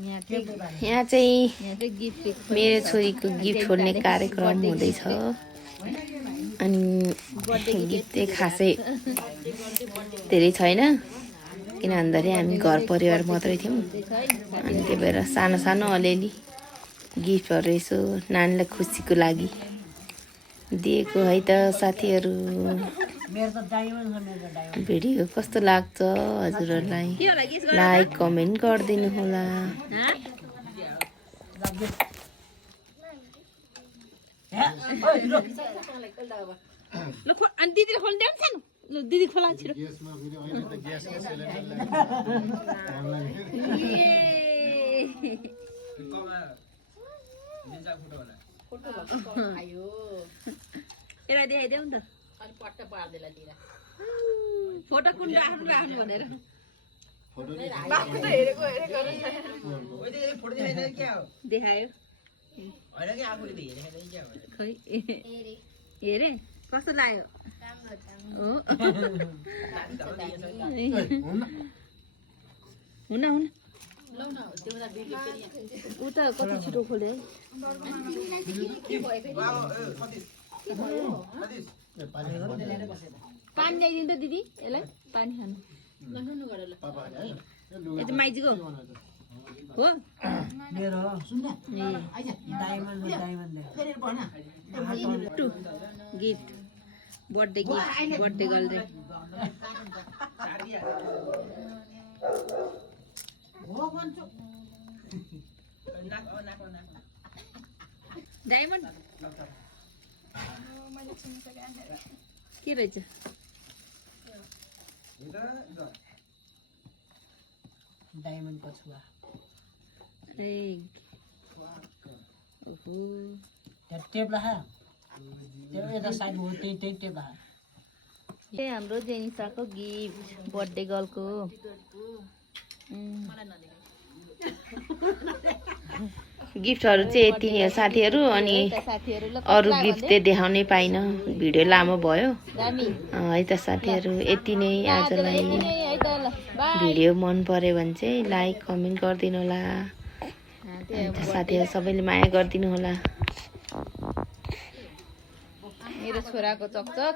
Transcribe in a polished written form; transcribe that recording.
यहाँ चाहिँ मेरो छोरीको गिफ्ट खोल्ने कार्यक्रम हुँदैछ अनि गिफ्ट चाहिँ खासै धेरै छैन किन भन्दाखेरि हामी घर परिवार मात्रै थियौँ अनि त्यही भएर सानो सानो अलिअलि गिफ्टहरू यसो नानीलाई खुसीको लागि दिएको है त साथीहरू। भिडियो कस्तो लाग्छ हजुरहरूलाई लाइक कमेन्ट गरिदिनु होला। दिदी खोला छिटो यसलाई देखाइदेऊ नि त फोटो कुन राख्नु राख्नु भनेर देखायो खै हेरे कस्तो लाग्यो हुन हुन उता कति छिटो खोले पानी ल्याइदिनु त दिदी यसलाई पानी खानु यो त माइजीको हो मेरो gift birthday gift birthday girl diamond के रहेछ डायमन्ड पछुआ टेप रहा यता साइड हो त्यही टेप रहा हाम्रो जेनिसाको गिफ्ट बर्थडे गर्लको गिफ्टहरू चाहिँ यति नै हो साथीहरू अनि अरू गिफ्ट चाहिँ देखाउनै पाइनँ भिडियो लामो भयो है त साथीहरू यति नै आजलाई भिडियो मन पर्यो भने चाहिँ लाइक कमेन्ट गरिदिनु होला साथीहरू सबैले माया गरिदिनु होला मेरो छोराको चकचक